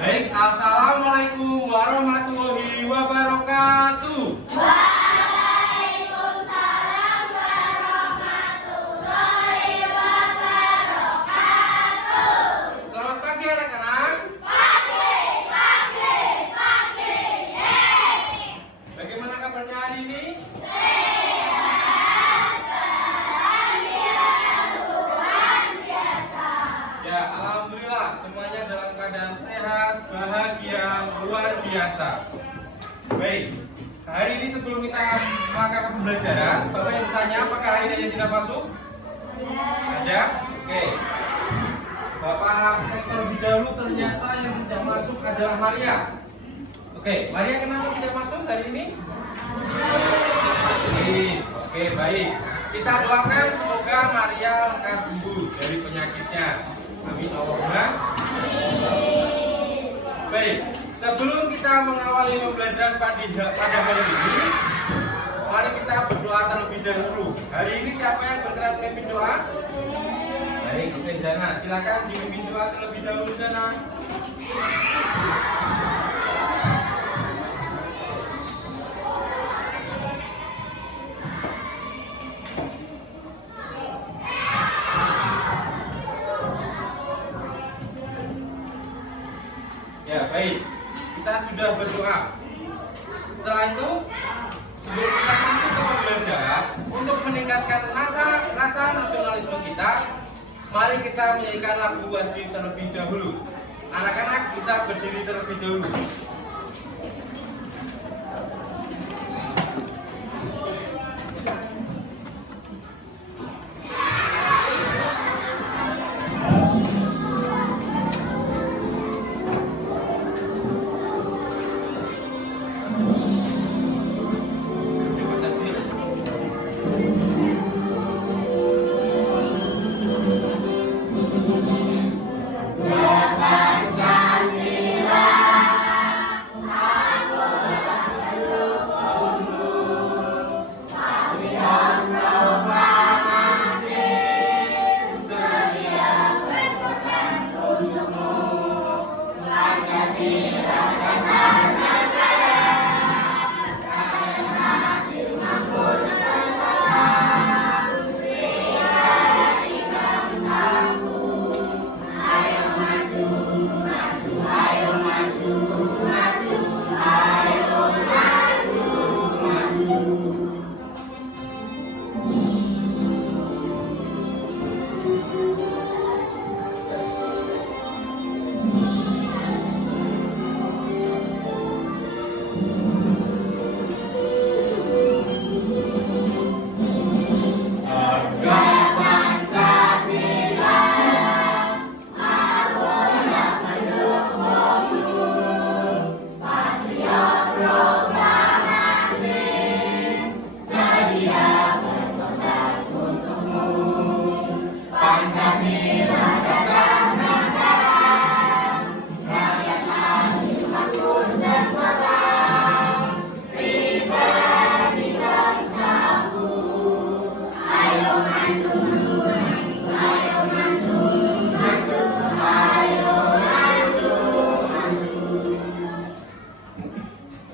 Baik, assalamualaikum warahmatullahi wabarakatuh. Waalaikumsalam warahmatullahi wabarakatuh. Selamat pagi anak-anak. Pagi. Bagaimana kabarnya hari ini? Sehat, bahagia, luar biasa. Ya, alhamdulillah semuanya dalam keadaan sehat, bahagia, luar biasa. Baik, hari ini sebelum kita melakukan pembelajaran, Bapak yang bertanya apakah hari ini ada yang tidak masuk? Ada? Oke. Bapak cek terlebih dahulu, ternyata yang tidak masuk adalah Maria. Oke, Maria kenapa tidak masuk hari ini? Oke, baik. Kita doakan semoga Maria lekas sembuh dari penyakitnya. Amin Allahumma. Baik, sebelum kita mengawali pembelajaran pada hari ini, mari kita berdoa terlebih dahulu. Hari ini siapa yang bergerak memimpin doa? Baik, oke Zana, silakan dipimpin doa terlebih dahulu Zana. Ya, baik. Kita sudah berdoa. Setelah itu, sebelum kita masuk ke pembelajaran, untuk meningkatkan rasa nasionalisme kita, mari kita menyanyikan lagu wajib terlebih dahulu. Anak-anak bisa berdiri terlebih dahulu.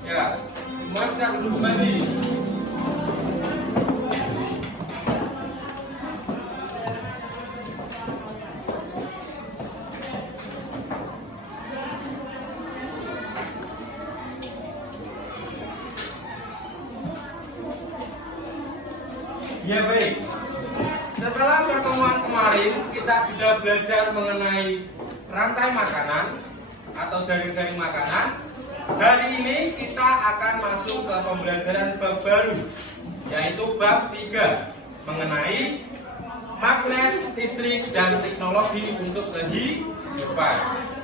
Ya, semua bisa duduk kembali. Ya baik. Setelah pertemuan kemarin kita sudah belajar mengenai rantai makanan atau jaring-jaring makanan. Hari ini kita akan masuk ke pembelajaran bab baru, yaitu bab 3 mengenai magnet, listrik, dan teknologi untuk kehidupan.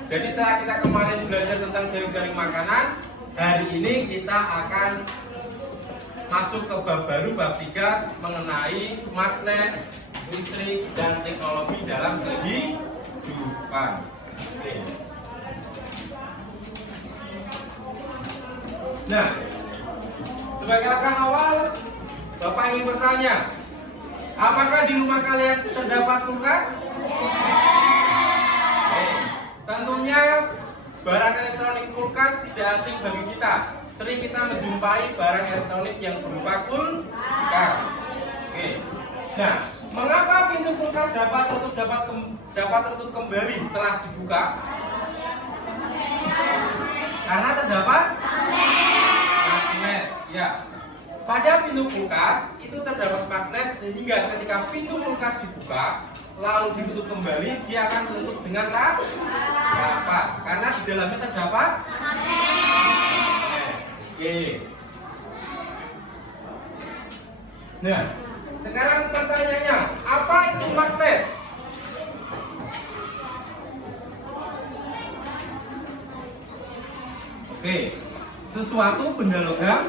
Jadi setelah kita kemarin belajar tentang jaring-jaring makanan, hari ini kita akan masuk ke bab baru, bab 3 mengenai magnet, listrik, dan teknologi dalam kehidupan. Oke. Nah, sebagai langkah awal, Bapak ingin bertanya, apakah di rumah kalian terdapat kulkas? Tentunya barang elektronik kulkas tidak asing bagi kita. Sering kita menjumpai barang elektronik yang berupa kulkas. Oke. Nah, mengapa pintu kulkas dapat tertutup kembali setelah dibuka? Karena terdapat magnet. Ya. Pada pintu kulkas itu terdapat magnet sehingga ketika pintu kulkas dibuka lalu ditutup kembali, dia akan menutup dengan rapat karena di dalamnya terdapat magnet. Oke. Nah, sekarang pertanyaannya, apa itu magnet? Oke, sesuatu benda logam.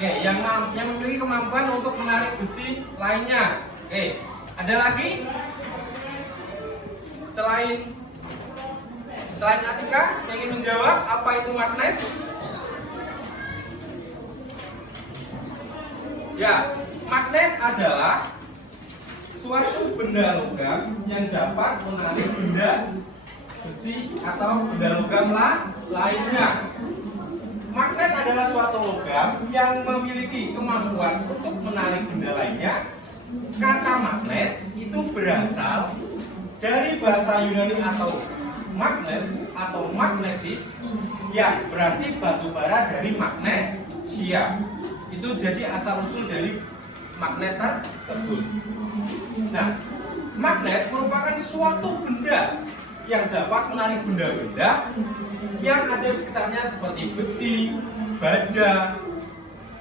Oke, yang memiliki kemampuan untuk menarik besi lainnya. Oke, ada lagi? Selain Atika yang ingin menjawab apa itu magnet? Ya, magnet adalah suatu benda logam yang dapat menarik benda besi atau benda logam lainnya. Magnet adalah suatu logam yang memiliki kemampuan untuk menarik benda lainnya. Kata magnet itu berasal dari bahasa Yunani atau magnes atau magnetis yang berarti batu bara dari magnesia. Itu jadi asal usul dari magnet tersebut. Nah, magnet merupakan suatu benda yang dapat menarik benda-benda yang ada di sekitarnya seperti besi, baja,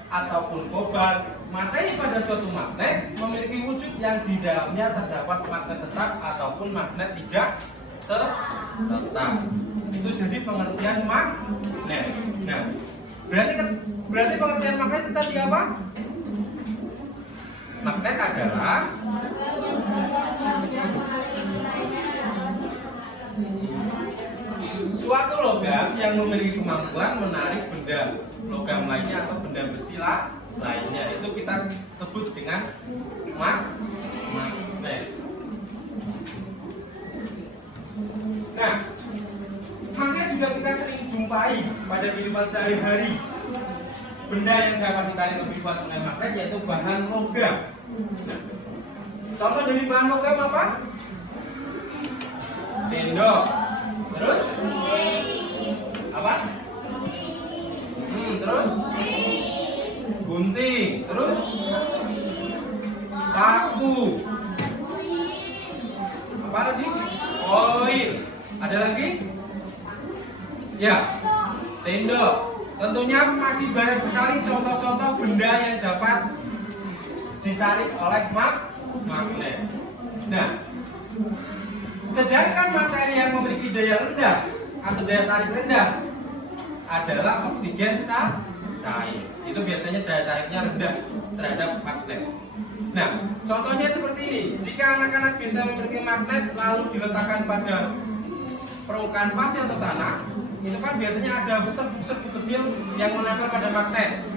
ataupun kobalt. Materi pada suatu magnet memiliki wujud yang di dalamnya terdapat magnet tetap ataupun magnet tidak tetap. Itu jadi pengertian magnet. Nah, berarti pengertian magnet itu tadi apa? Magnet adalah suatu logam yang memiliki kemampuan menarik benda logam lainnya atau benda besi lainnya. Itu kita sebut dengan magnet. Nah, magnet juga kita sering jumpai pada kehidupan sehari-hari. Benda yang dapat ditarik lebih kuat oleh magnet yaitu bahan logam. Nah, contoh dari bahan logam apa? Sendok. Terus? Apa? Terus? Gunting. Terus? Paku. Apa lagi? Koin. Ada lagi? Ya, sendok. Tentunya masih banyak sekali contoh-contoh benda yang dapat ditarik oleh magnet. Nah, sedangkan materi yang memiliki daya rendah atau daya tarik rendah adalah oksigen cair. Itu biasanya daya tariknya rendah terhadap magnet. Nah, contohnya seperti ini. Jika anak-anak bisa memiliki magnet lalu diletakkan pada permukaan pasir atau tanah, itu kan biasanya ada serbuk kecil yang menempel pada magnet.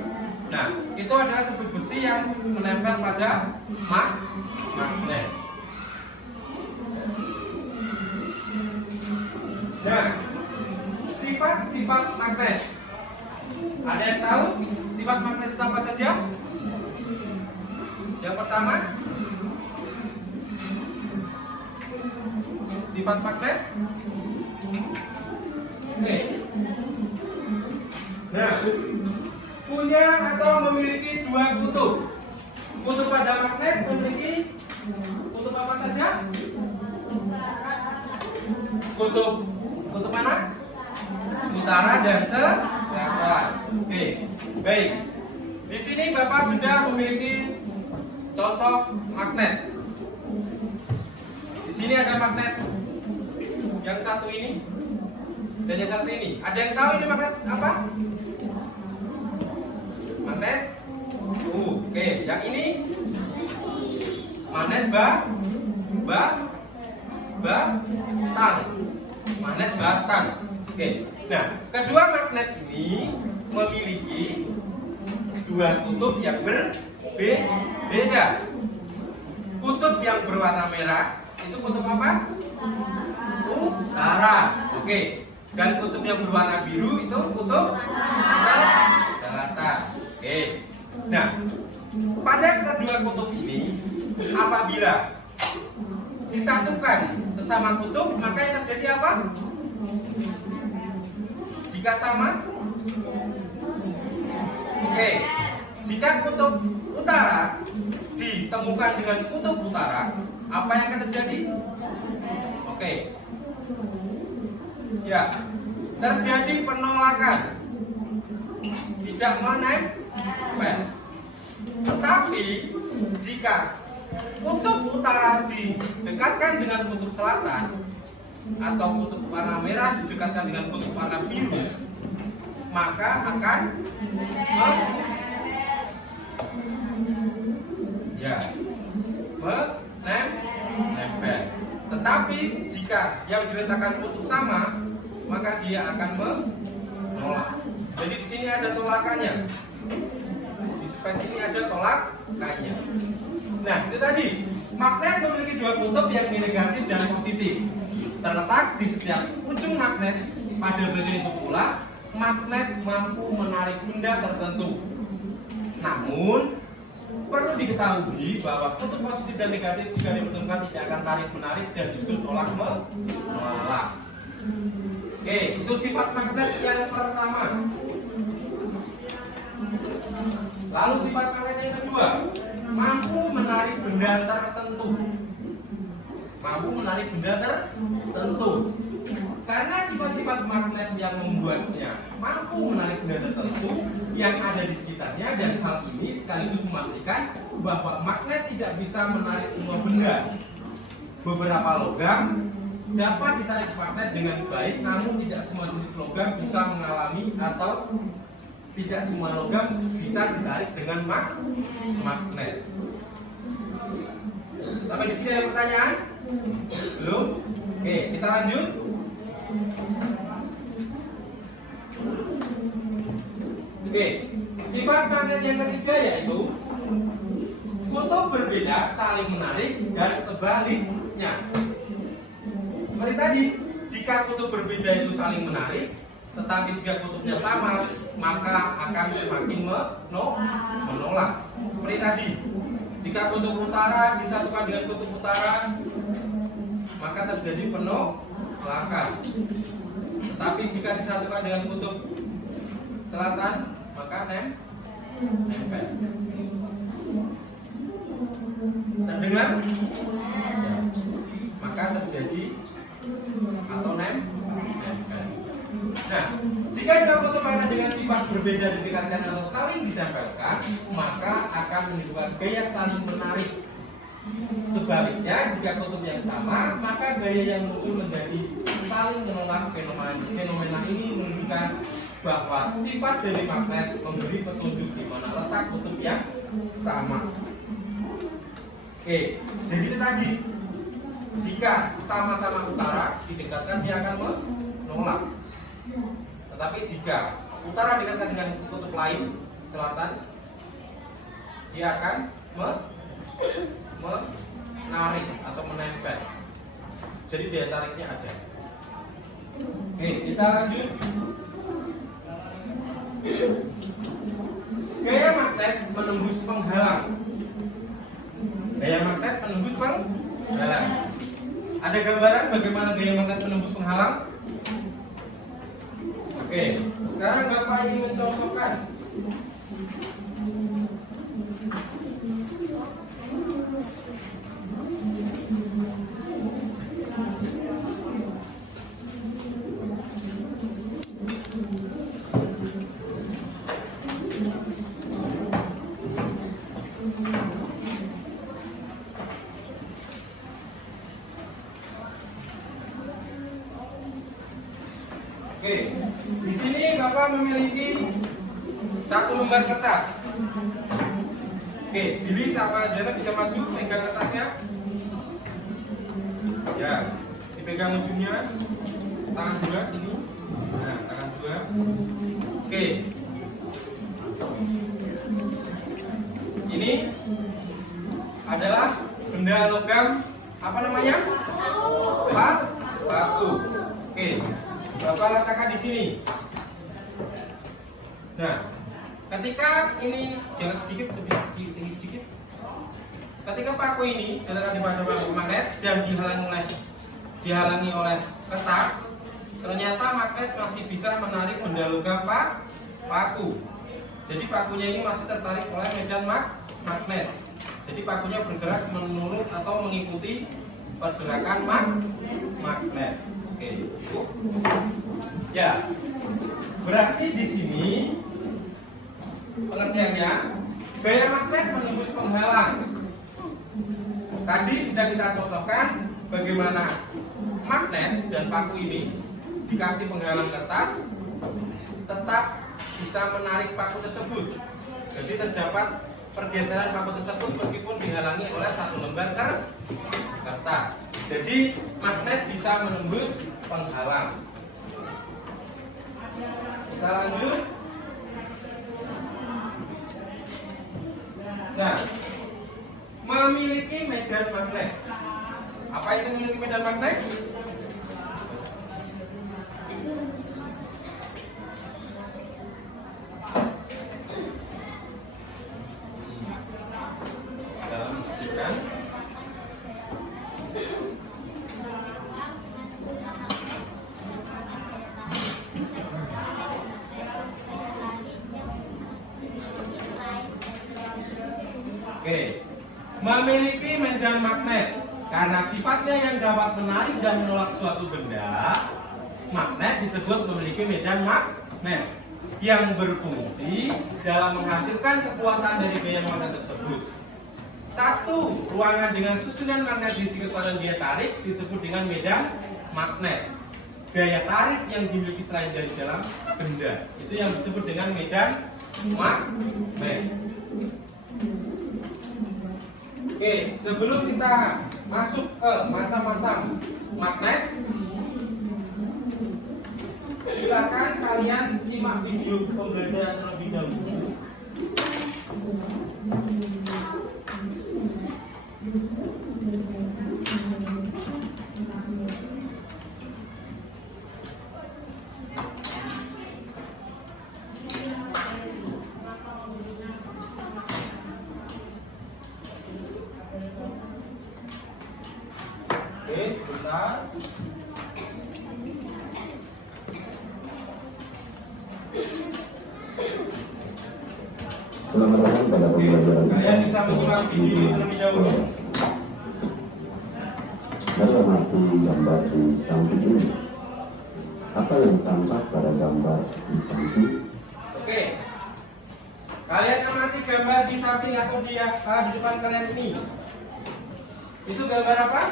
Nah, itu adalah serbuk besi yang menempel pada magnet. Nah, sifat-sifat magnet. Ada yang tahu sifat magnet itu apa saja? Yang pertama, sifat magnet. Oke. Nah, punya atau memiliki dua kutub. Kutub pada magnet memiliki kutub apa saja? Kutub mana? Utara dan selatan. Oke, baik. Di sini Bapak sudah memiliki contoh magnet. Di sini ada magnet yang satu ini dan yang satu ini. Ada yang tahu ini magnet apa? Magnet. Oke, yang ini magnet batang. Magnet batang. Oke. Nah, kedua magnet ini memiliki dua kutub yang berbeda. Kutub yang berwarna merah itu kutub apa? selatan. Oke. Dan kutub yang berwarna biru itu kutub selatan. Oke. Nah, pada kedua kutub ini apabila disatukan sesama kutub, maka yang terjadi apa? Jika sama, oke. Jika kutub utara ditemukan dengan kutub utara, apa yang akan terjadi? Oke. Ya, terjadi penolakan, tidak menempel. Tetapi jika kutub utara didekatkan dengan kutub selatan atau kutub warna merah didekatkan dengan kutub warna biru, maka akan menempel. Tetapi jika yang diletakkan kutub sama, maka dia akan menolak. Jadi di sini ada tolakannya. Di space ini ada tolakannya. Nah, itu tadi. Magnet memiliki dua kutub yang negatif dan positif. Terletak di setiap ujung magnet. Pada bagian itu pula, magnet mampu menarik benda tertentu. Namun, perlu diketahui bahwa kutub positif dan negatif jika dipertemukan tidak akan tarik menarik dan justru tolak menolak. Oke, itu sifat magnet yang pertama. Lalu sifat magnet yang kedua, mampu menarik benda tertentu. Mampu menarik benda tertentu. Karena sifat-sifat magnet yang membuatnya mampu menarik benda tertentu yang ada di sekitarnya, dan hal ini sekaligus memastikan bahwa magnet tidak bisa menarik semua benda. Beberapa logam dapat ditarik magnet dengan baik, namun tidak semua jenis logam bisa mengalami atau tidak semua logam bisa ditarik dengan magnet. Sampai di sini ada pertanyaan? Belum? Oke, kita lanjut. Oke, sifat magnet yang ketiga yaitu kutub berbeda saling menarik dan sebaliknya. Seperti tadi, jika kutub berbeda itu saling menarik, tetapi jika kutubnya sama, maka akan semakin menolak. Seperti tadi, jika kutub utara disatukan dengan kutub utara, maka terjadi penolakan. Tetapi jika disatukan dengan kutub selatan, maka nempel. Terdengar? Maka terjadi atau nempel. Nah, jika dua kutub ada dengan sifat berbeda didekatkan atau saling ditempelkan, maka akan menimbulkan gaya saling menarik. Sebaliknya, jika kutub yang sama, maka gaya yang muncul menjadi saling menolak. Fenomena ini menunjukkan bahwa sifat dari magnet memberi petunjuk di mana letak kutub yang sama. Oke, jadi tadi, jika sama-sama utara didekatkan, dia akan menolak. Tetapi jika utara didekatkan dengan kutub lain, selatan, dia akan menarik atau menempel. Jadi daya tariknya ada. Oke, kita lanjut. Gaya magnet menembus penghalang. Gaya magnet menembus penghalang. Ada gambaran bagaimana gaya magnet menembus penghalang? Oke, sekarang Bapak ingin mencontohkan. Oke, di sini Bapak memiliki satu lembar kertas. Oke, Billy sama Zena bisa maju pegang kertasnya. Ya, dipegang ujungnya, tangan dua sini. Nah, tangan dua. Oke. Ini adalah benda logam apa namanya? Batu. Oke, Oke, Bapak letakkan di sini. Nah, ketika ini jangan sedikit, lebih tinggi sedikit. Ketika paku ini letakkan di pada paku magnet dan dihalangi oleh kertas, ternyata magnet masih bisa menarik benda logam paku. Jadi pakunya ini masih tertarik oleh medan magnet. Jadi pakunya bergerak menurut atau mengikuti pergerakan magnet. Oke, itu. Ya. Berarti di sini pengertiannya gaya magnet menembus penghalang. Tadi sudah kita contohkan bagaimana magnet dan paku ini dikasih penghalang kertas tetap bisa menarik paku tersebut. Jadi terdapat pergeseran paku tersebut meskipun dihalangi oleh satu lembar kertas. Jadi magnet bisa menembus penghalang. Kita lanjut. Nah, memiliki medan magnet. Apa itu memiliki medan magnet? Oke, memiliki medan magnet karena sifatnya yang dapat menarik dan menolak suatu benda. Magnet disebut memiliki medan magnet yang berfungsi dalam menghasilkan kekuatan dari gaya magnet tersebut. Satu ruangan dengan susunan magnet di sekitaran dia tarik disebut dengan medan magnet. Gaya tarik yang dimiliki selain dari dalam benda itu yang disebut dengan medan magnet. Oke, sebelum kita masuk ke macam-macam magnet, silakan kalian simak video pembelajaran terlebih dahulu. Oke, sebentar. Selamat datang pada pembelajaran. Kalian bisa menyimak video terlebih dahulu. Mari amati gambar di samping ini. Apa yang tampak pada gambar di samping? Oke. Kalian amati gambar di samping atau di depan kalian ini. Itu gambar apa?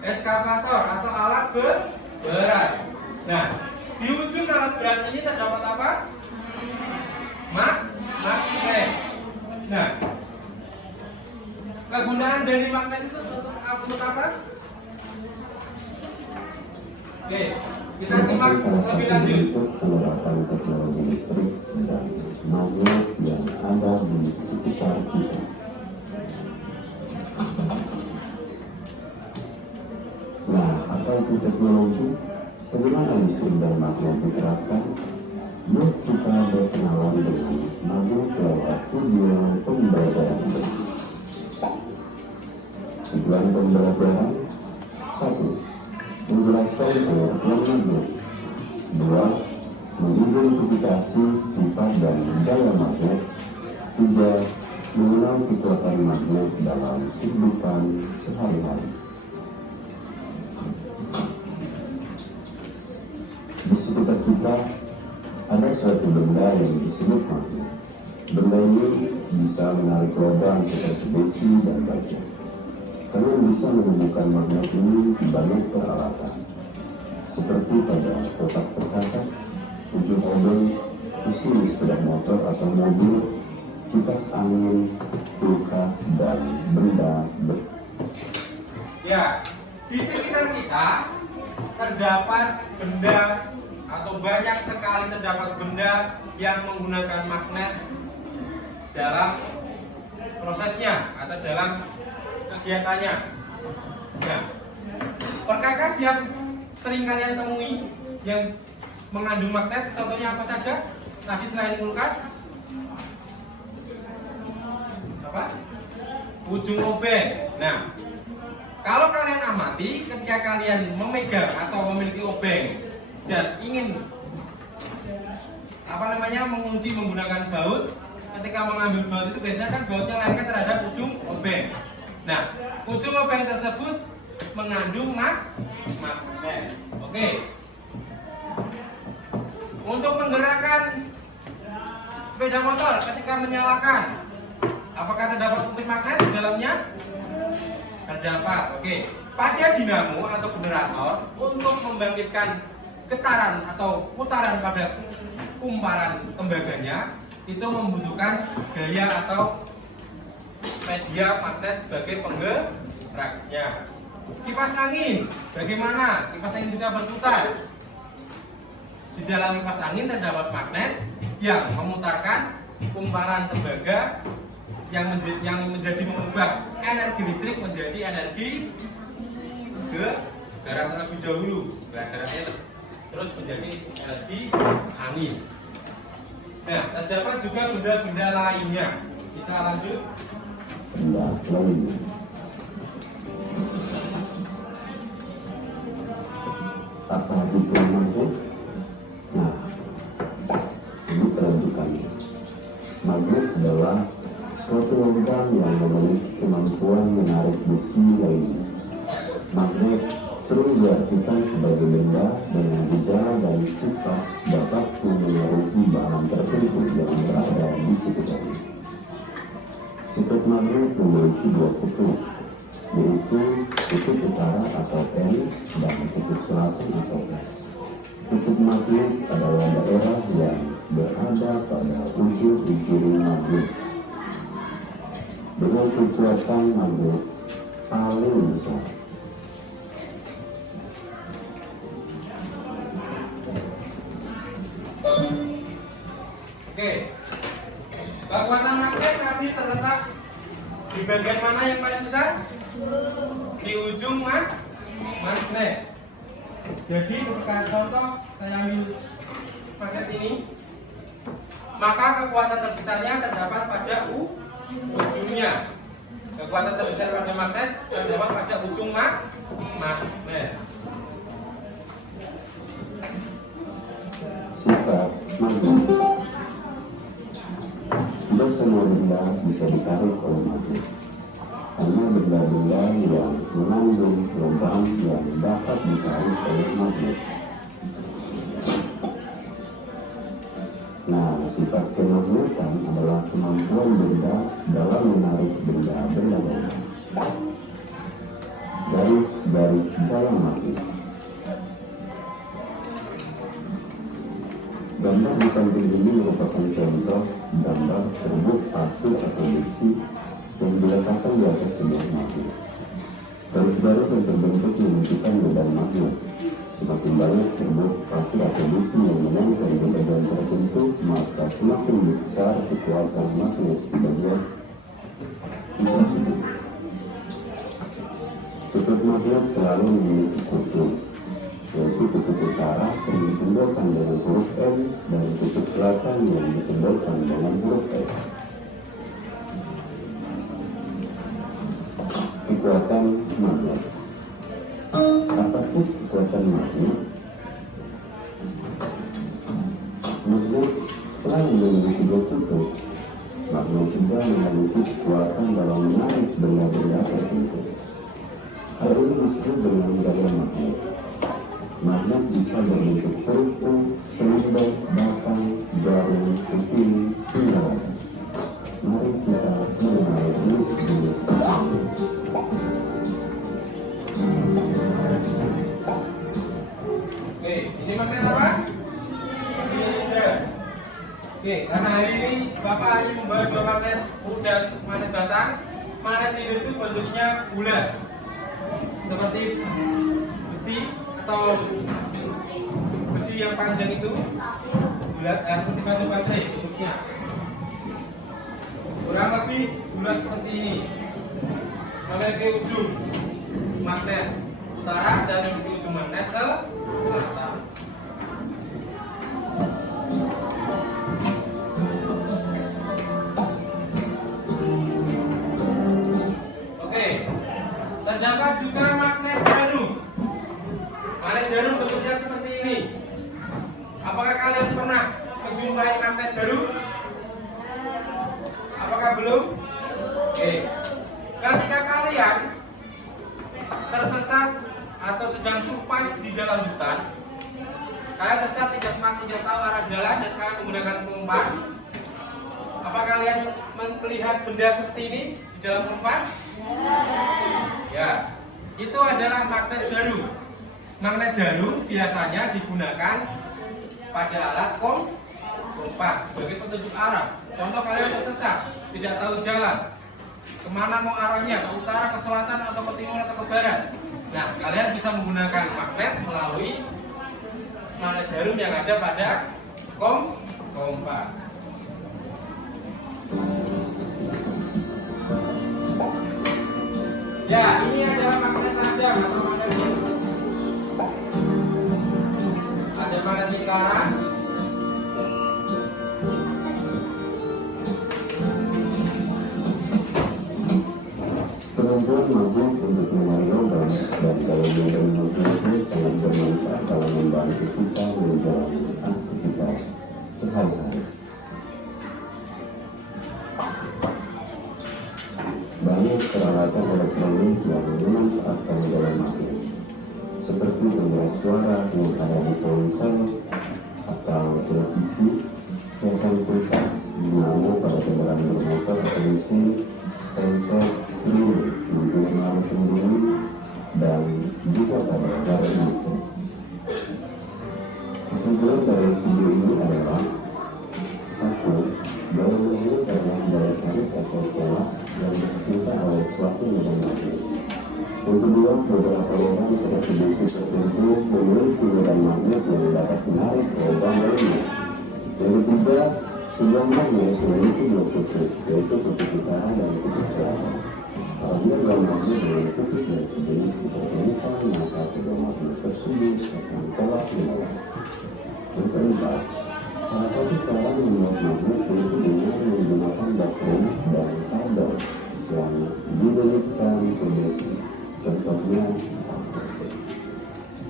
Eskavator atau alat berat. Nah, di ujung alat berat ini terdapat apa? Magnet. Nah, kegunaan dari magnet itu untuk apa? Oke, kita simak lebih lanjut. Untuk penerapan teknologi listrik dan magnet yang ada di sekitar kita. Nah, apa itu teknologi? Bagaimana listrik dan magnet diterapkan? Yuk kita berkenalan dengan magnet lewat video pembelajaran ini. Tujuan pembelajaran: 1. Menjelaskan pengertian magnet. 2. Mengidentifikasi sifat dan gaya magnet. 3. Mengenal kekuatan magnet dalam kehidupan sehari-hari. Di sekitar kita ada suatu benda yang disebut magnet. Benda ini bisa menarik logam seperti besi dan baja. Kalian bisa menemukan magnet ini di banyak peralatan, seperti pada kotak perkakas, ujung odol, mesin sepeda motor atau mobil, kipas angin, kulkas, dan benda. Ya, di sekitar kita terdapat benda atau banyak sekali terdapat benda yang menggunakan magnet dalam prosesnya atau dalam kegiatannya. Nah, yang sering kalian temui yang mengandung magnet? Contohnya apa saja? Tadi selain kulkas, apa? Ujung obeng. Nah, kalau kalian amati, ketika kalian memegang atau memiliki obeng dan ingin mengunci menggunakan baut, ketika mengambil baut itu biasanya kan bautnya lengket terhadap ujung obeng. Nah, ujung obeng tersebut mengandung magnet. Oke. Untuk menggerakkan sepeda motor ketika menyalakan, apakah terdapat unsur magnet di dalamnya? Terdapat. Oke. Pada dinamo atau generator, untuk membangkitkan getaran atau putaran pada kumparan tembaganya, itu membutuhkan gaya atau media magnet sebagai penggeraknya. Kipas angin, bagaimana kipas angin bisa berputar? Di dalam kipas angin terdapat magnet yang memutarkan kumparan tembaga yang menjadi mengubah energi listrik menjadi energi gerak terlebih dahulu. Geraknya terus menjadi energi angin. Nah, terdapat juga benda-benda lainnya. Kita lanjut. Benda lainnya. Apa itu magnet? Nah, ini perujukannya. Magnet adalah suatu logam yang memiliki kemampuan menarik besi lainnya. Magnet sering diartikan sebagai benda dengan gejala dan sifat dapat memengaruhi bahan tertentu yang berada di sekitarnya. Kutub magnet memiliki dua kutub, yaitu kutub utara atau N dan kutub selatan atau S. Kutub magnet adalah daerah yang berada pada ujung magnet dengan kekuatan magnet paling besar. Oke. Kekuatan magnet tadi terletak di bagian mana yang paling besar? Di ujung magnet. Jadi ketika contoh saya ambil magnet ini, maka kekuatan terbesarnya terdapat pada ujungnya. Kekuatan terbesar pada magnet terdapat pada ujung magnet. Sifat magnet. Tidak semua benda bisa ditarik oleh magnet, karena benda-benda yang mengandung logam yang dapat ditarik oleh magnet. Nah, sifat kemagnetan adalah kemampuan benda dalam menarik benda-benda lain. Garis dalam magnet. Gambar di samping ini merupakan contoh gambar serbuk pasir atau besi yang diletakkan di atas sebuah magnet. Garis-garis yang terbentuk menunjukkan medan magnet. Semakin banyak serbuk pasir atau besi yang menempel di bagian tertentu, maka semakin besar kekuatan magnet di bagian tersebut. Kutub magnet selalu memiliki kutub, yaitu kutub utara yang disimbolkan dengan huruf M dan kutub selatan yang disimbolkan dengan huruf S. Kekuatan magnet. Apa sih kekuatan magnet? Magnet selain memiliki dua kutub, magnet juga memiliki kekuatan dalam menarik benda-benda tertentu. Hal ini disebut dengan gaya magnet. Magnet bisa berbentuk periuk, silinder, batang, jarum, kuping, hingga lain. Mari kita mengenai jenis-jenis magnet. Oke, ini magnet apa? Silinder. Oke, karena hari ini Bapak ingin membawa dua magnet dan magnet batang. Magnet silinder itu bentuknya bulat, seperti besi atau besi yang panjang itu bulat, seperti batu baterai bentuknya. Kurang lebih bulat seperti ini. Memiliki ujung magnet. utara dan yang di ujung magnet selatan. Oke, terdapat juga magnet jarum. Magnet jarum bentuknya seperti ini. Apakah kalian pernah menjumpai magnet jarum? Apakah belum? Oke. Ketika kalian tersesat atau sedang survive di dalam hutan, kalian tersesat tidak tahu arah jalan dan kalian menggunakan kompas. Apa kalian melihat benda seperti ini di dalam kompas? Ya, itu adalah magnet jarum. Magnet jarum biasanya digunakan pada alat kompas sebagai petunjuk arah. Contoh kalian tersesat, tidak tahu jalan, kemana mau arahnya, ke utara, ke selatan, atau ke timur, atau ke barat. Nah, kalian bisa menggunakan magnet melalui magnet jarum yang ada pada kompas. Ya, ini adalah magnet radang atau magnet. Ada magnet lingkaran. Penentuan magnet untuk mencari lubang dan kalau mencari magnet sangat bermanfaat dalam membantu kita menjalani aktivitas sehari-hari. Banyak peralatan elektronik yang memanfaatkan dalam magnet, seperti penggerak suara yang ada di ponsel atau televisi, telepon pulsa, dinamo pada kendaraan bermotor atau mesin, sensor, seluruh untuk arus sendiri, dan juga pada jarak mesin. Kesimpulan dari video ini adalah: 1. Dalam mengenai adalah daya tarik atau tolak yang tercipta oleh suatu medan magnet. Yang kedua, beberapa lubang pada kondisi tertentu memiliki medan magnet yang dapat menarik lubang lainnya. Yang ketiga, sebuah magnet memiliki dua kutub, yaitu kutub utara dan kutub selatan. Apabila dua magnet dengan kutub dan sejenis dipertemukan, maka kedua magnet tersebut akan tolak menyala. Yang keempat, salah satu cara membuat magnet yaitu dengan menggunakan baterai dan kabel yang diberikan ke besi. Contohnya,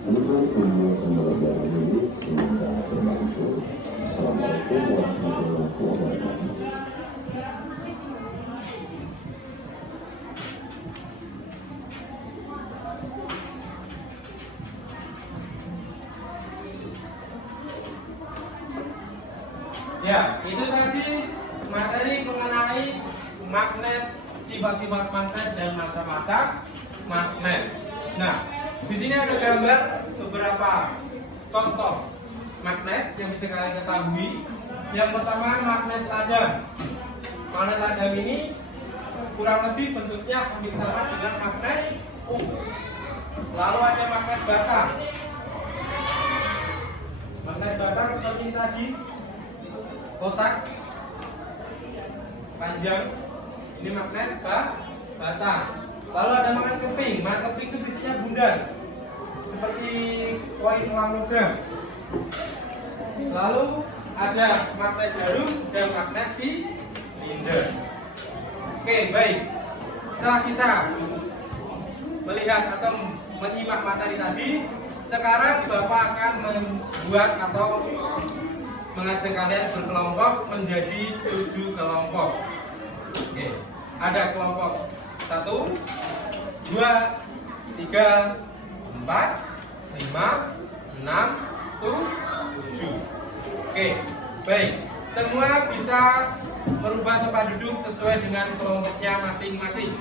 seluruh pembelajaran ini semoga berbantu. Assalamualaikum warahmatullahi wabarakatuh. Ya, itu tadi materi mengenai magnet, sifat-sifat magnet dan macam-macam magnet. Nah, di sini ada gambar beberapa contoh magnet yang bisa kalian ketahui. Yang pertama, magnet ladang. Magnet ladang ini kurang lebih bentuknya hampir sama dengan magnet U. Lalu ada magnet batang. Magnet batang seperti ini tadi, kotak panjang. Ini magnet batang. Lalu ada magnet keping. Magnet keping itu biasanya bundar, seperti koin uang logam. Lalu ada magnet jarum dan magnet silinder. Oke, baik. Setelah kita melihat atau menyimak materi tadi, sekarang Bapak akan membuat atau mengajak kalian berkelompok menjadi 7 kelompok. Oke, ada kelompok 1, 2, 3, 4, 5, 6, 7. Oke, baik. Semua bisa merubah tempat duduk sesuai dengan kelompoknya masing-masing.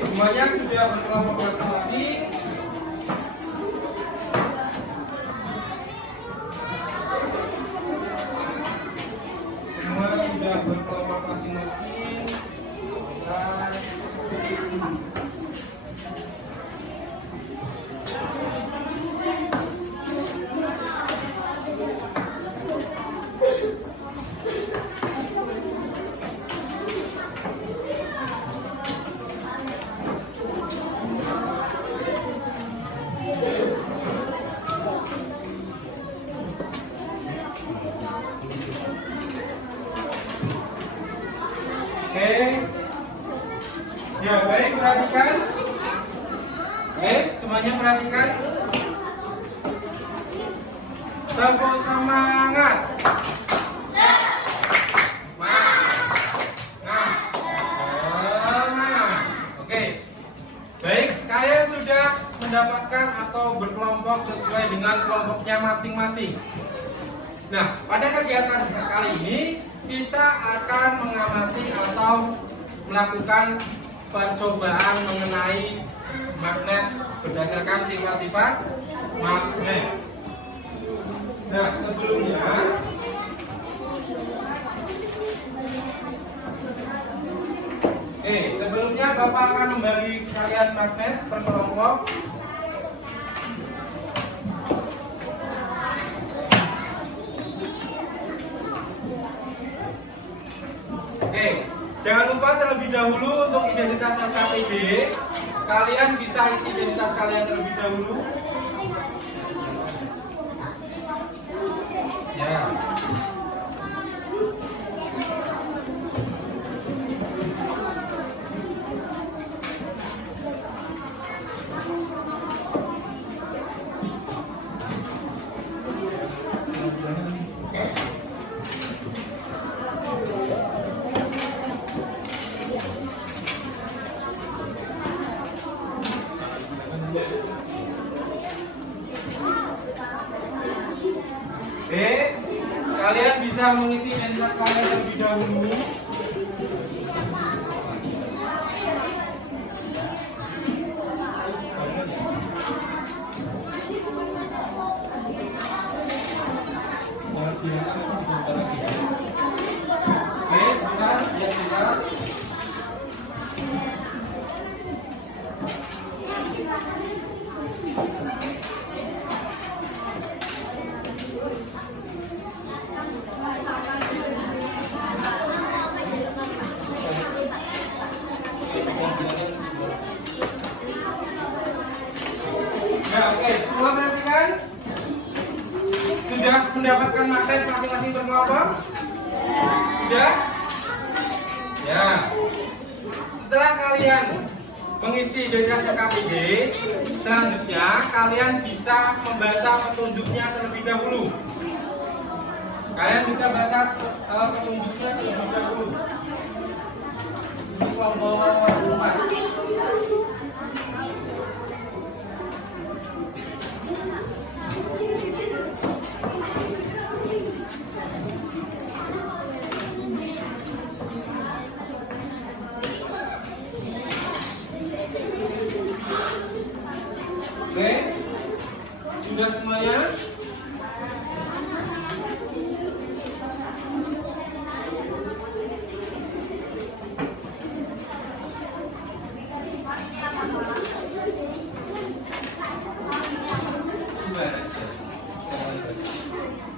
Semuanya sudah berkelompok masing-masing. Semua sudah berkelompok masing-masing. Ya, baik, perhatikan. Semuanya perhatikan. Tepuk semangat. Semangat. Oke. Baik, kalian sudah mendapatkan atau berkelompok sesuai dengan kelompoknya masing-masing. Nah, pada kegiatan kali ini kita akan mengamati atau melakukan percobaan mengenai magnet berdasarkan sifat-sifat magnet. Nah, sebelumnya Bapak akan membagi kalian magnet per kelompok. Jangan lupa terlebih dahulu untuk identitas LKPD. Kalian bisa isi identitas kalian terlebih dahulu. Ya. Kalian bisa mengisi identitas kalian terlebih dahulu. Sebentar, lihat sebentar. Ya, oke, semua perhatikan. Sudah mendapatkan magnet masing-masing berkelompok? Sudah? Ya. Setelah kalian mengisi identitas KKPD, selanjutnya kalian bisa membaca petunjuknya terlebih dahulu. Kalian bisa baca petunjuknya terlebih dahulu. Ini kelompok 4. Oke, sudah semuanya?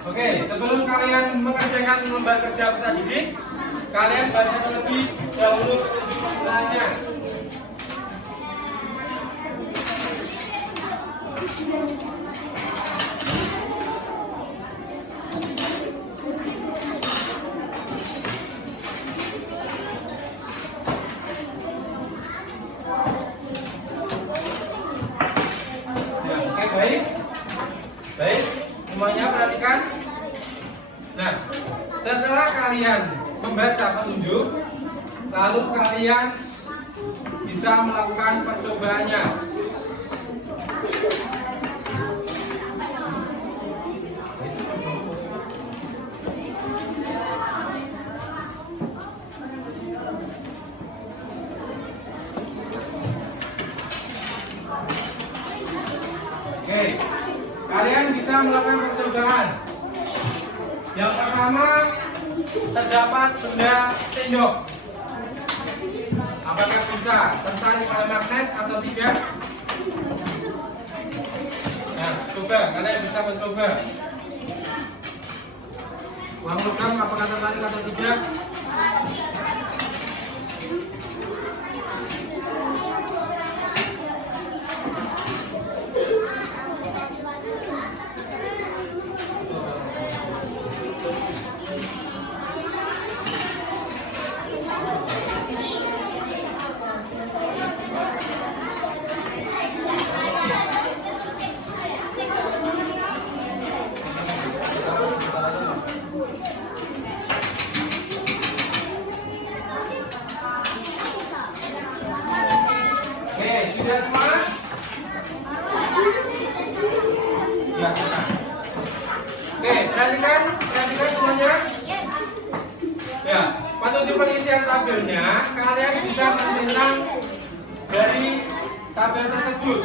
Oke, sebelum kalian mengerjakan lembar kerja peserta didik, kalian baca terlebih dahulu petunjuk penggunaannya. Ya, oke, baik, semuanya perhatikan. Nah, setelah kalian membaca petunjuk, lalu kalian bisa melakukan percobaannya. Oke, kalian bisa melakukan percobaan. Yang pertama, terdapat benda sendok. Apakah bisa tertarik pada magnet atau tidak? Nah, coba, kalian bisa mencoba. Uang logam apakah tertarik atau tidak? dilakukan. Oke, perhatikan semuanya. Ya, untuk pengisian tabelnya, kalian bisa mencentang dari tabel tersebut.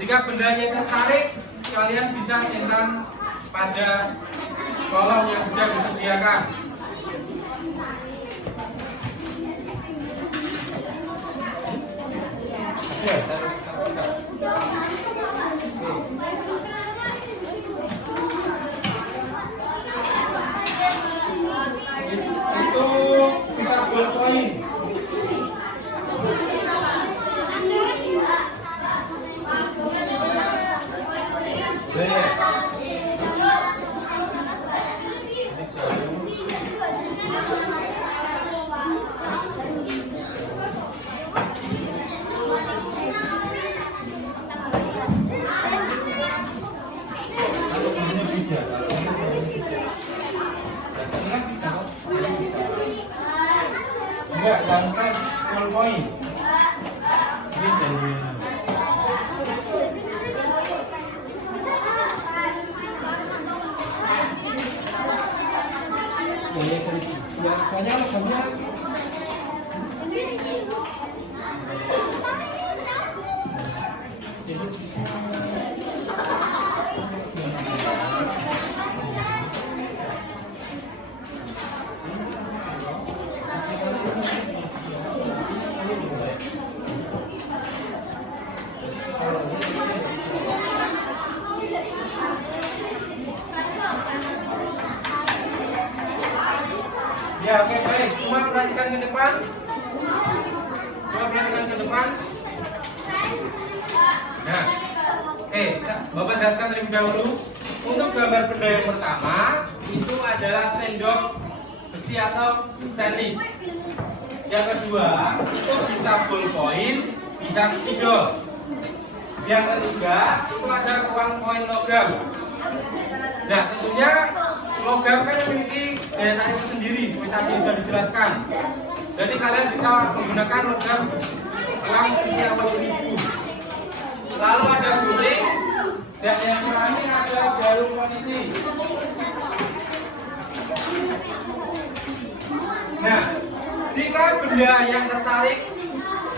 Jika bendanya tertarik, kalian bisa centang pada kolom yang sudah disediakan. Itu bisa ballpoint. Enggak, jangan ballpoint. Ini dari ya, soalnya legamnya ya, oke, baik. Semua perhatikan ke depan. Nah, Bapak jelaskan terlebih dahulu. Untuk gambar benda yang pertama itu adalah sendok besi atau stainless. Yang kedua itu bisa ballpoint, bisa spidol. Yang ketiga itu ada uang koin logam. Nah, tentunya logam kan memiliki daya tarik sendiri seperti tadi sudah dijelaskan. Jadi kalian bisa menggunakan logam uang sekian ribu. Lalu ada gunting dan yang terakhir ada jarum wanita. Nah, jika benda yang tertarik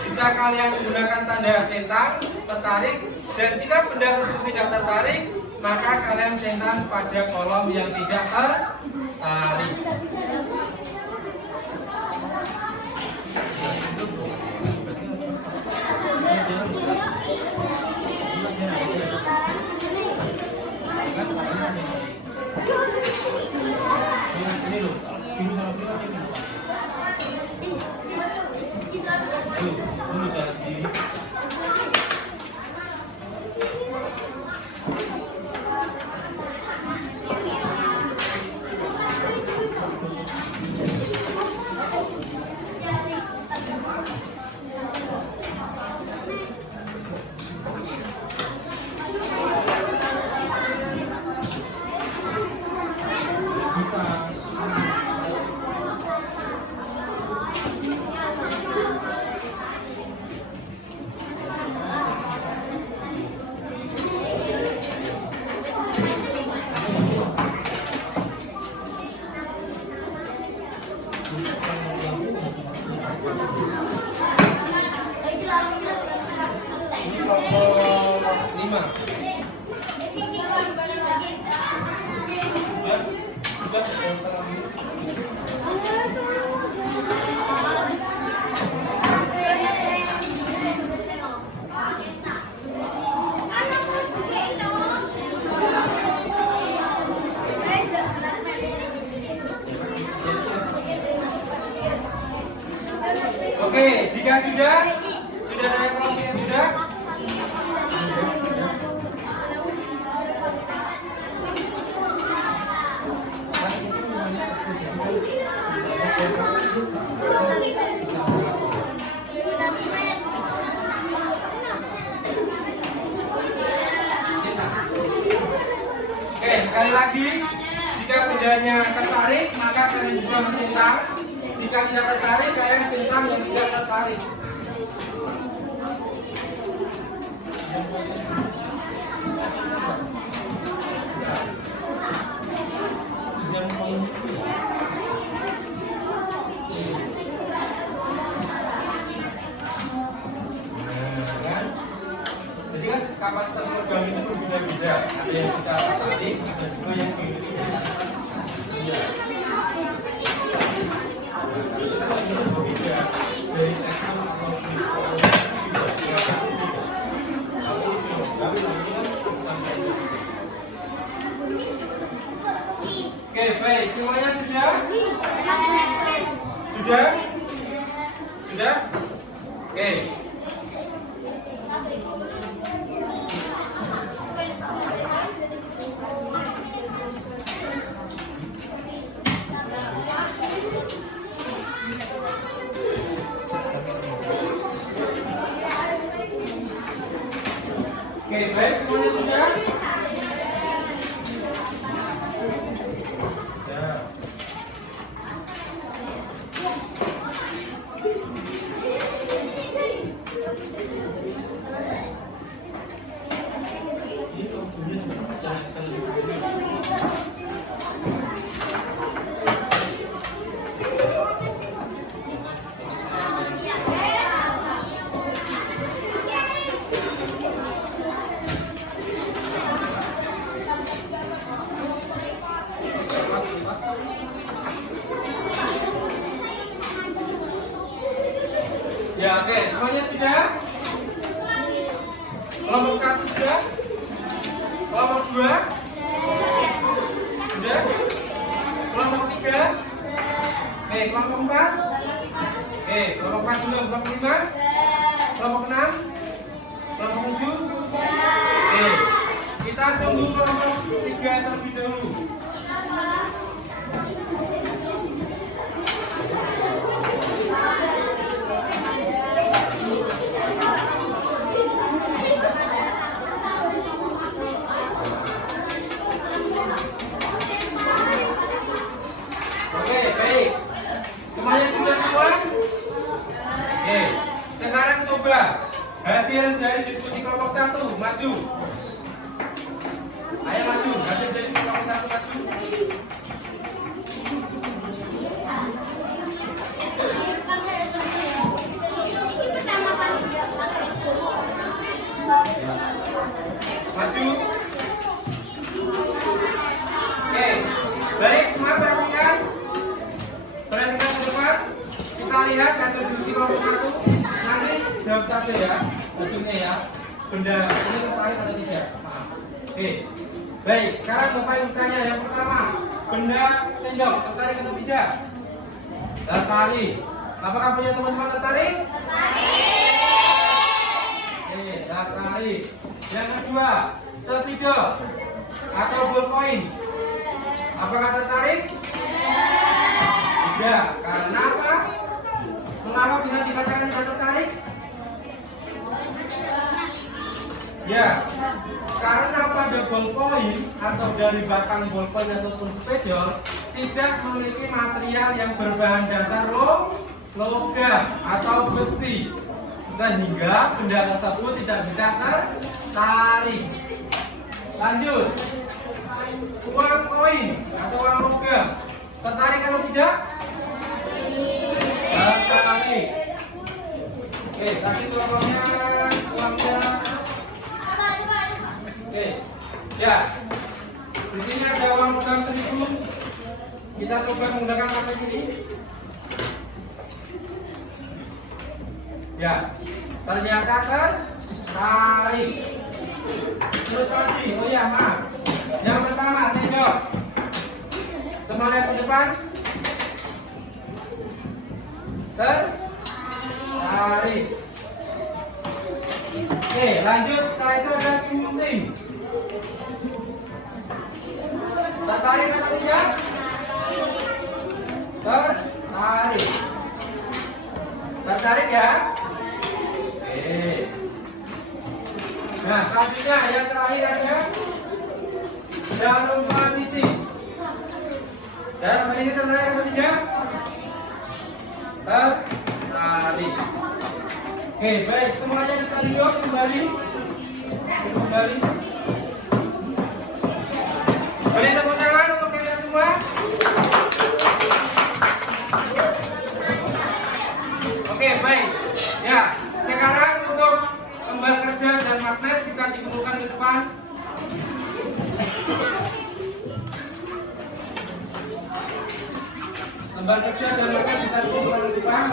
bisa kalian gunakan tanda centang tertarik, dan jika benda tersebut tidak tertarik maka kalian centang pada kolom yang tidak tertarik. Ini loh, biru sama biru sini. Dulu cara sendiri. Oke, jika sudah ada yang sudah. Oke, sekali lagi, jika bendanya tertarik maka kalian bisa mencentang. Jika tidak tertarik, kalian centang yang tidak tertarik. Ada yang bisa tarik, ada juga yang di iya. Dari tekstur atau oke, baik. Semuanya sudah? Sudah? Sudah? Oke. Oke, baik. Semuanya sudah? Ya. Ya, oke, semuanya sudah? Kelompok 1 sudah? Kelompok 2? Sudah? Kelompok 3? Kelompok 4? Kelompok 4 juga, kelompok 5? Kelompok 6? Kelompok 7? Kita tunggu kelompok 3 terlebih dahulu. Oke, baik. Semuanya sudah semua? Sekarang coba hasil dari diskusi kelompok 1, maju. Ayo maju, hasil dari kelompok 1 maju. Maju. Oke, baik, semua perhatikan. Perhatikan ke depan. Kita lihat hasil diskusi kelompok 1. Nanti jawab saja ya, hasilnya ya. Benda ini tertarik atau tidak? Maaf. Oke, baik. Sekarang Bapak yang bertanya yang pertama, benda sendok tertarik atau tidak? Tertarik. Apakah punya teman-teman tertarik? Tertarik. Yang kedua, spidol atau ballpoint. Apakah tertarik? Tidak. Karena apa? Mengapa bisa dikatakan tidak tertarik? Ya, karena pada ballpoint atau dari batang ballpoint ataupun spidol tidak memiliki material yang berbahan dasar logam atau besi, sehingga benda tersebut tidak bisa tertarik. Lanjut, uang koin atau uang logam tertarik atau tidak? Tertarik. Oke, tadi uangnya. Oke, ya. Di sini ada uang logam 1000. Kita coba menggunakan kartu ini. Ya, ternyata tertarik. Terus lagi, oh ya maaf. Yang pertama sendok. Semua lihat ke depan. Tertarik. Oke, lanjut. Setelah itu ada gunting. Tertarik atau tidak? Tertarik. Tertarik ya? Oke. Nah, selanjutnya yang terakhir ada jarum peniti. Jarum peniti tertarik atau tidak? Tertarik. Oke, baik. Semuanya bisa duduk kembali. Kembali. Beri tepuk tangan untuk kita semua. Oke, baik. Ya, sekarang untuk kembang kerja dan magnet bisa dikumpulkan ke depan. beban kerja dan makan bisa dikumpulkan ke depan.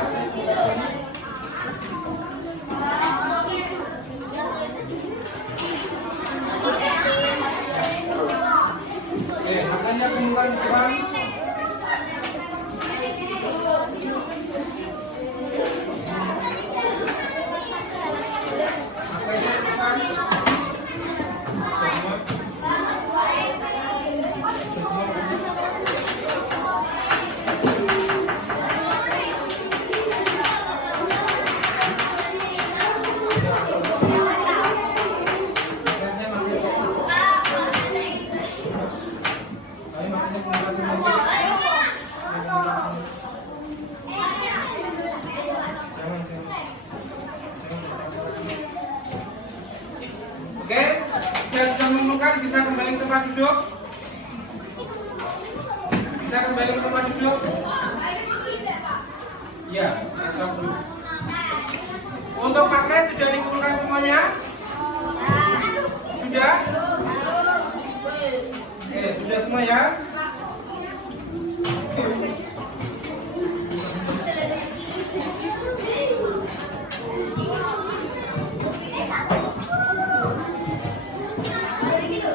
Oke, makannya kumpulkan ke depan. Makannya ke depan. Oke, siap sudah mengumpulkan bisa kembali ke tempat duduk. Bisa kembali ke tempat duduk. Iya, stop dulu. Untuk magnet sudah dikumpulkan semuanya? Sudah? Oke, sudah semua ya?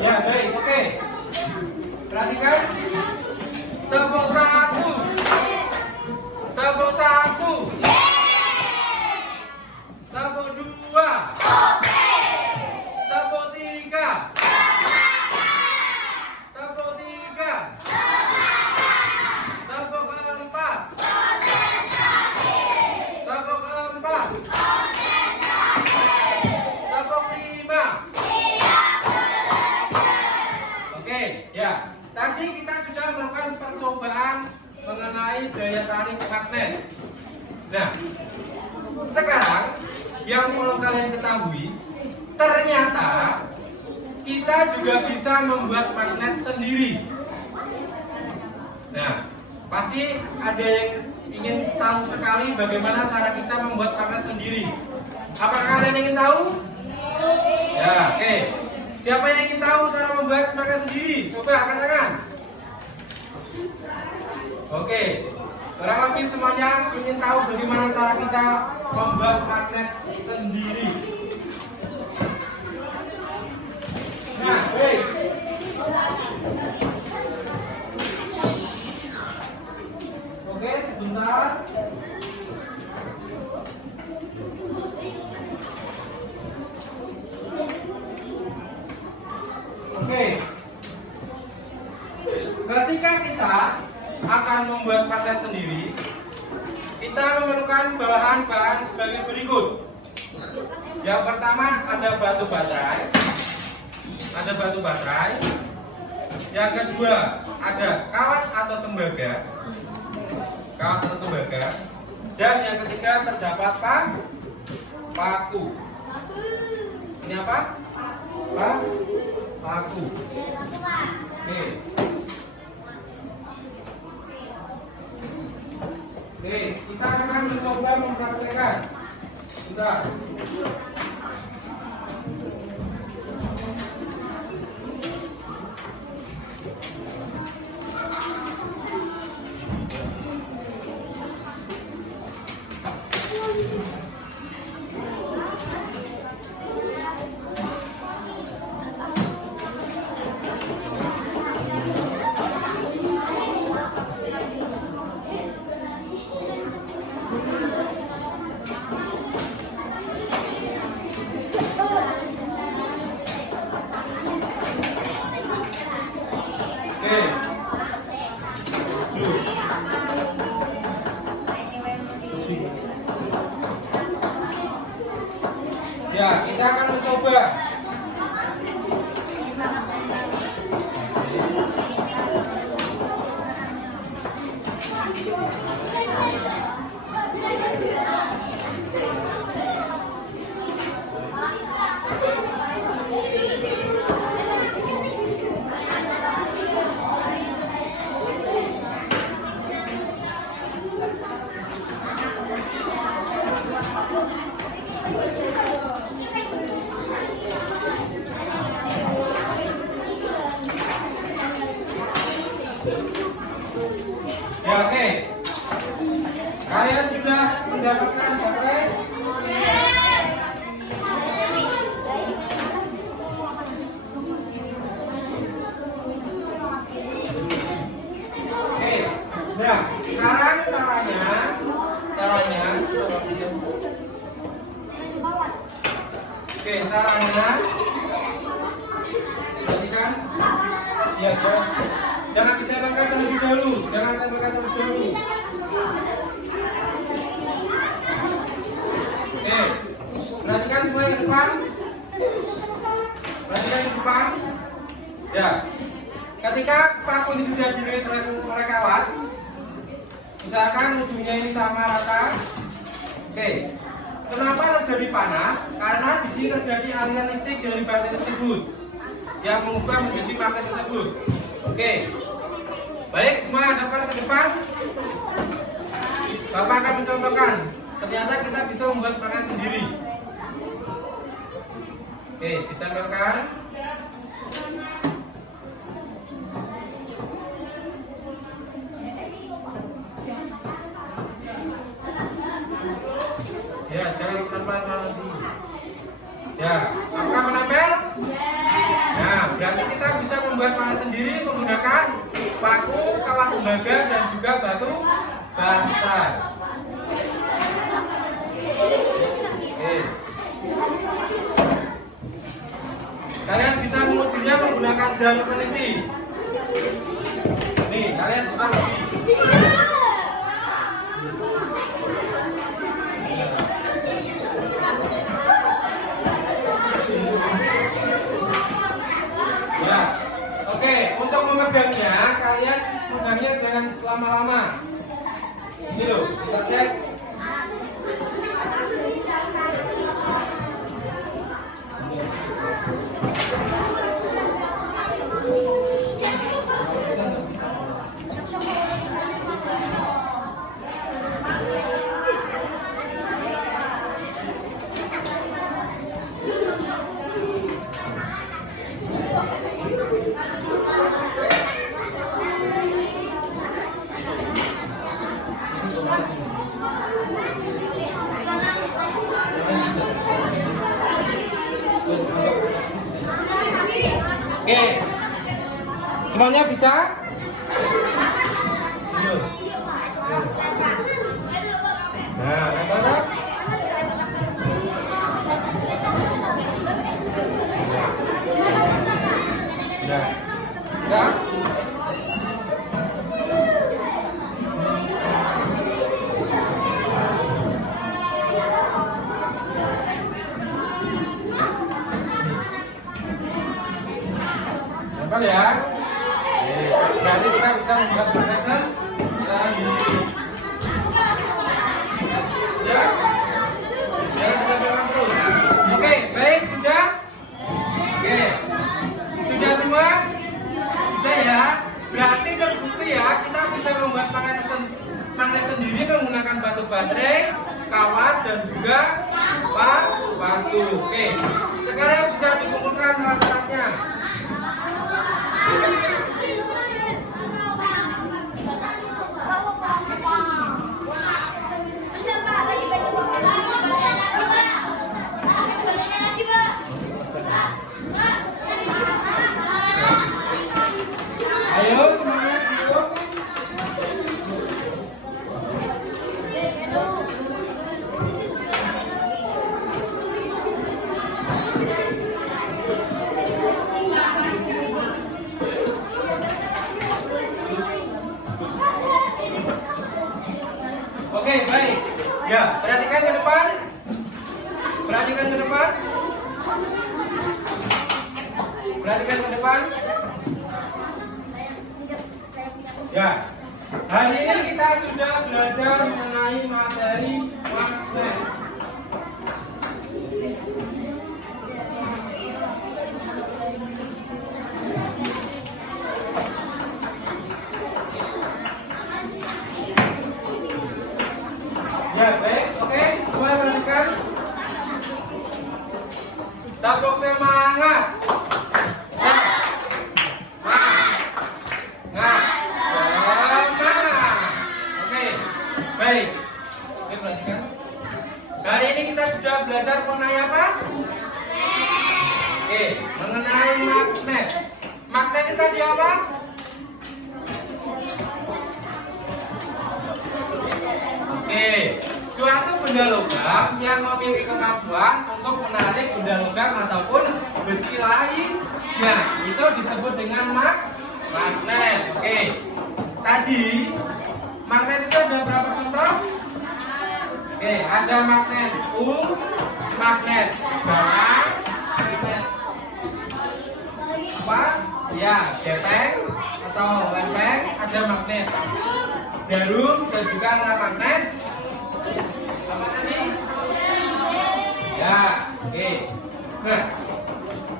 Ya, baik, oke. Perhatikan. Tepuk satu. Tepuk satu. Tepuk dua. Tepuk tiga. Tepuk tiga. Tepuk keempat. Tepuk keempat. Tepuk lima. Oke, ya. Tadi kita sudah melakukan percobaan mengenai daya tarik magnet. Nah, sekarang yang perlu kalian ketahui, ternyata kita juga bisa membuat magnet sendiri. Nah, pasti ada yang ingin tahu sekali bagaimana cara kita membuat magnet sendiri. Apakah kalian ingin tahu? Ya, oke. Siapa yang ingin tahu cara membuat magnet sendiri? Coba angkat tangan. Oke, kurang lebih semuanya ingin tahu bagaimana cara kita membuat magnet sendiri. Nah, baik. Oke, sebentar. Oke. Ketika kita akan membuat magnet sendiri, kita memerlukan bahan-bahan sebagai berikut. Yang pertama ada batu baterai. Ada batu baterai. Yang kedua ada kawat atau tembaga. Kawat atau tembaga. Dan yang ketiga terdapat paku. Ini apa? Paku. Oke. Oke, kita akan mencoba mempraktekkan. Bentar. Ya, kita akan mencoba. Ya, oke. Kalian sudah mendapatkan baterai? Oke, nah sekarang caranya, oke caranya, perhatikan, ya jangan ditempelkan terlebih dahulu, Oke, perhatikan semua yang depan, ya. Ketika paku ini sudah dililit oleh kawas, usahakan ujungnya ini sama rata. Oke, kenapa terjadi panas? Karena di sini terjadi aliran listrik dari baterai tersebut yang mengubah menjadi magnet tersebut. Oke, baik semua hadapan ke depan. Bapak akan mencontohkan. Ternyata kita bisa membuat magnet sendiri. Oke, ditempelkan. Ya, jangan tempel-tempel dulu. Ya, apakah menempel? Nah, berarti kita bisa membuat magnet sendiri menggunakan paku, kawat tembaga, dan juga batu bata. Oke. Kalian bisa mengujinya menggunakan jalur peniti. Nih, kalian bisa ya. Oke, untuk memegangnya kalian pegangnya jangan lama-lama. Ini loh, kita cek. Oke, semuanya bisa? Nah, apa? Nah, bisa? Nampak ya? Jadi kita bisa membuat magnesan di ya. Jangan ditempelkan terus. Oke, baik sudah. Oke, sudah semua? Sudah ya. Berarti terbukti ya kita bisa membuat magnet sendiri menggunakan batu baterai, kawat dan juga batu. Oke, sekarang bisa dikumpulkan alat-alatnya. Ayo semuanya duduk. Oke, baik. Ya, perhatikan ke depan. Perhatikan ke depan. Perhatikan ke depan. Ya, hari ini kita sudah belajar mengenai materi magnet. Ya, baik, oke, semua perhatikan. Tabok semangat. Baik, Magnet itu tadi apa? Oke, suatu benda logam yang memiliki kemampuan untuk menarik benda logam ataupun besi lainnya itu disebut dengan magnet. Oke, tadi magnet itu ada berapa contoh? Oke, ada magnet magnet barang, magnet apa? Ya, gepeng atau lempeng, ada magnet jarum dan juga ada magnet apa tadi? Ya, oke. Nah,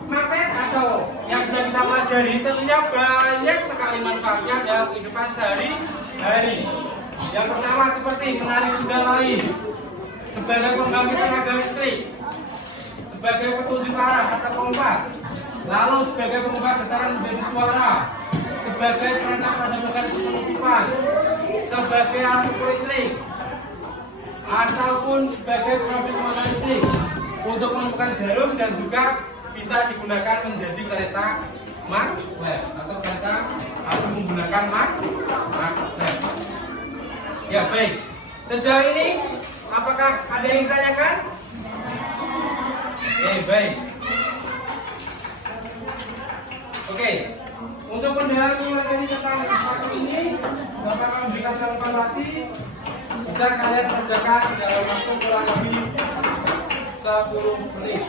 magnet atau yang sudah kita pelajari tentunya banyak sekali manfaatnya dalam kehidupan sehari-hari. Yang pertama seperti menarik benda lain, sebagai pembangkit tenaga listrik, sebagai petunjuk arah atau kompas, lalu sebagai pengubah getaran menjadi suara, sebagai perangkat pada mekanisme penutupan, sebagai alat ukur listrik, ataupun sebagai profil motor listrik untuk menemukan jarum, dan juga bisa digunakan menjadi kereta magnet atau kereta atau menggunakan magnet. Ya baik, sejauh ini apakah ada yang ditanyakan? Baik. Oke, untuk pendalaman materi tentang masalah ini, Bapak akan memberikan evaluasi. Bisa kalian kerjakan dalam waktu kurang lebih 10 menit.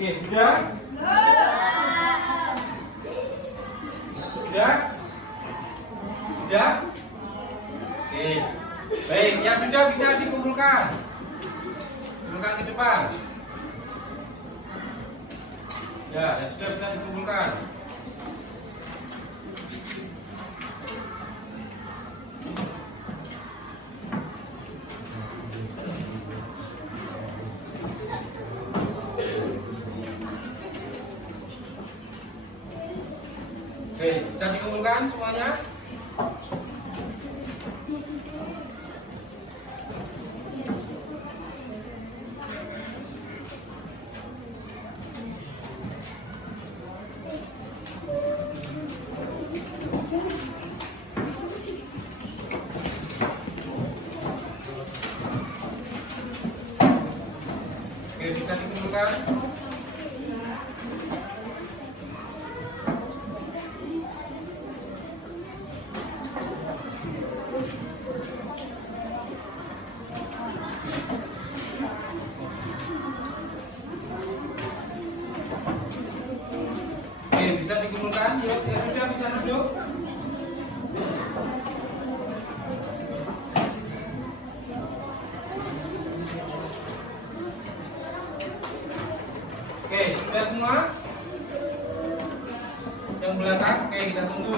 Oke, sudah? Sudah? Sudah? Oke. Baik, yang sudah bisa dikumpulkan. Kumpulkan ke depan. Ya, yang sudah bisa dikumpulkan. Oke, bisa dikumpulkan semuanya? Oke, bisa dikumpulkan? Oke, bisa dikumpulkan? Yuk, ya sudah bisa duduk. Oke, sudah semua? Yang belakang, oke kita tunggu.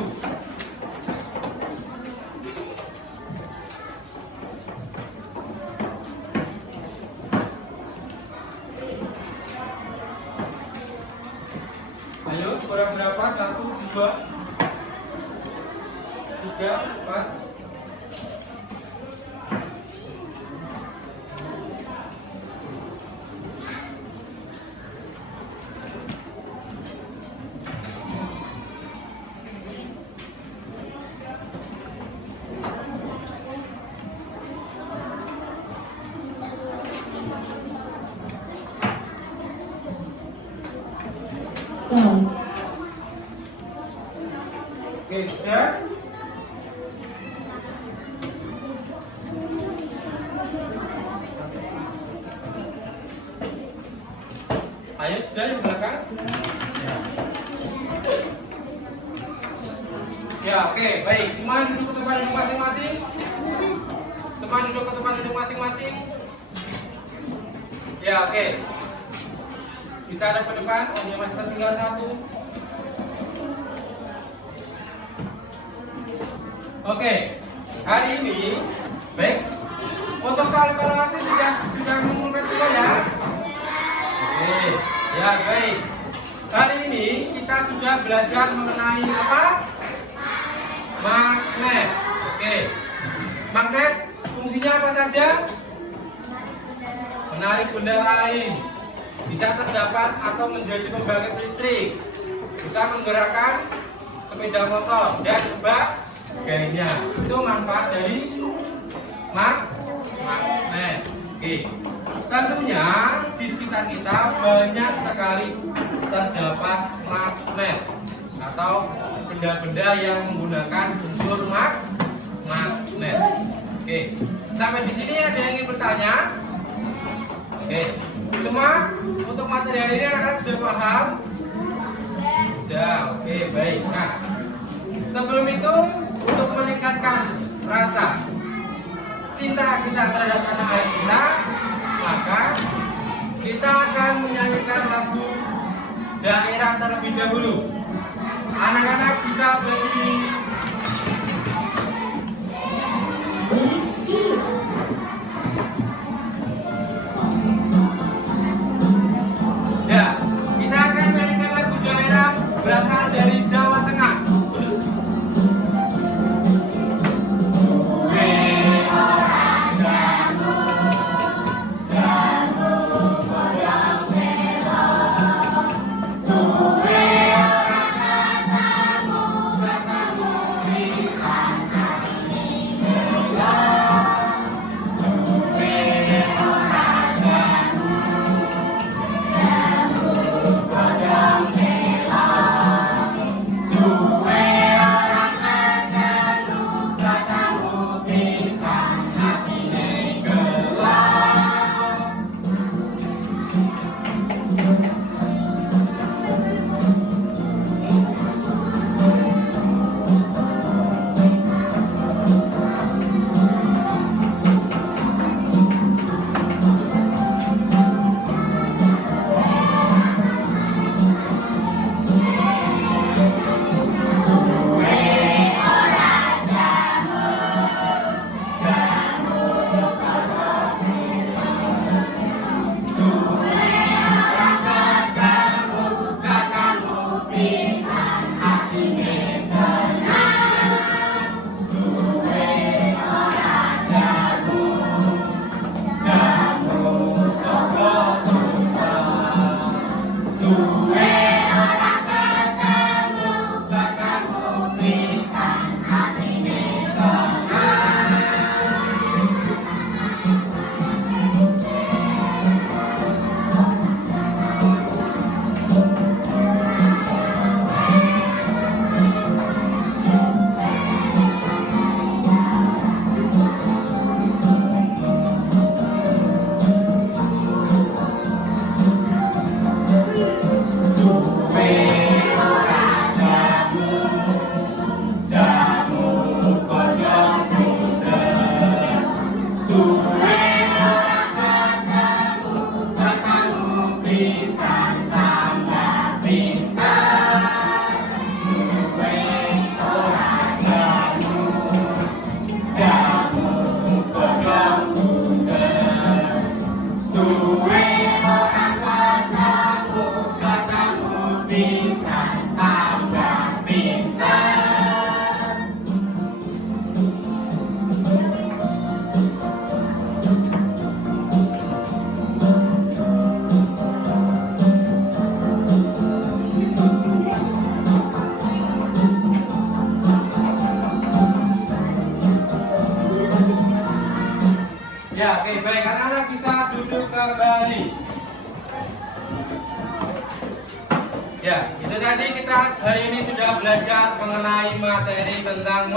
Ayo, kurang berapa? 1, 2, 3, 4. Oke, sudah? Ayo, sudah di belakang? Ya, oke, baik. Semua duduk ke tempat duduk masing-masing. Semua duduk ke tempat duduk masing-masing. Ya, oke. Bisa ada ke depan, hanya masih tinggal 1. Oke, hari ini, baik. Untuk soal evaluasi sudah mengumpulkan semua ya. Oke, ya baik. Hari ini kita sudah belajar mengenai apa? Magnet. Oke, magnet fungsinya apa saja? Menarik benda lain. Bisa terdapat atau menjadi pembangkit listrik. Bisa menggerakkan sepeda motor dan sebagainya. Itu manfaat dari magnet. Oke. Tentunya di sekitar kita banyak sekali terdapat magnet atau benda-benda yang menggunakan unsur magnet. Oke. Sampai di sini ada yang ingin bertanya? Oke. Semua untuk materi hari ini anak-anak sudah paham? Sudah. Oke, baik. Nah, sebelum itu untuk meningkatkan rasa cinta kita terhadap tanah air kita, maka kita akan menyanyikan lagu daerah terlebih dahulu. Anak-anak bisa berdiri. Ya, kita akan menyanyikan lagu daerah berasal dari Jawa Tengah. Suwe ora ketemu, ketemu pisan atine seneng. Suwe ora jamu, jamu kodhong bunder. Suwe ora ketemu, ketemu pisan tambah pinter. Suwe ora jamu, jamu kodhong bunder. Suwe ora ketemu, ketemu pisan tambah pinter. Ya, oke, baik. Anak-anak bisa duduk kembali. Ya, itu tadi kita hari ini sudah belajar mengenai materi tentang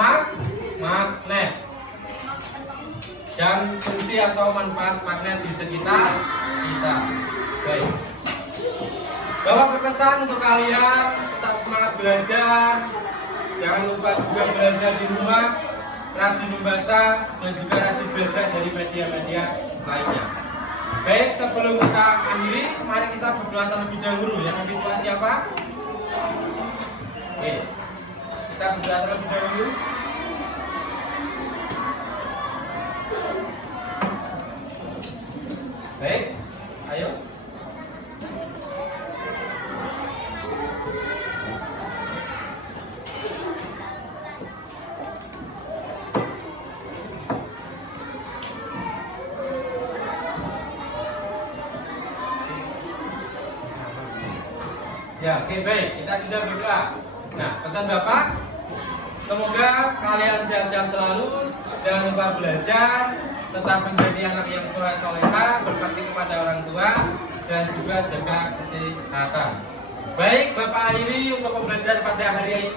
magnet dan fungsi atau manfaat magnet di sekitar kita. Baik. Bawa berpesan untuk kalian tetap semangat belajar. Jangan lupa juga belajar di rumah, rajin membaca dan juga rajin belajar dari media-media lainnya. Baik, sebelum kita akhiri, mari kita berdoa terlebih dahulu. Yang berdoa siapa? Oke, kita berdoa terlebih dahulu. Baik, ayo. Ya, oke, baik. Kita sudah berdoa. Nah, pesan Bapak, semoga kalian sehat-sehat selalu, jangan lupa belajar, tetap menjadi anak yang soleh-soleha, berbakti kepada orang tua, dan juga jaga kesehatan. Baik, Bapak akhiri untuk pembelajaran pada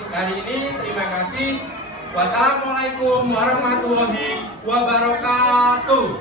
hari ini. Terima kasih. Wassalamualaikum warahmatullahi wabarakatuh.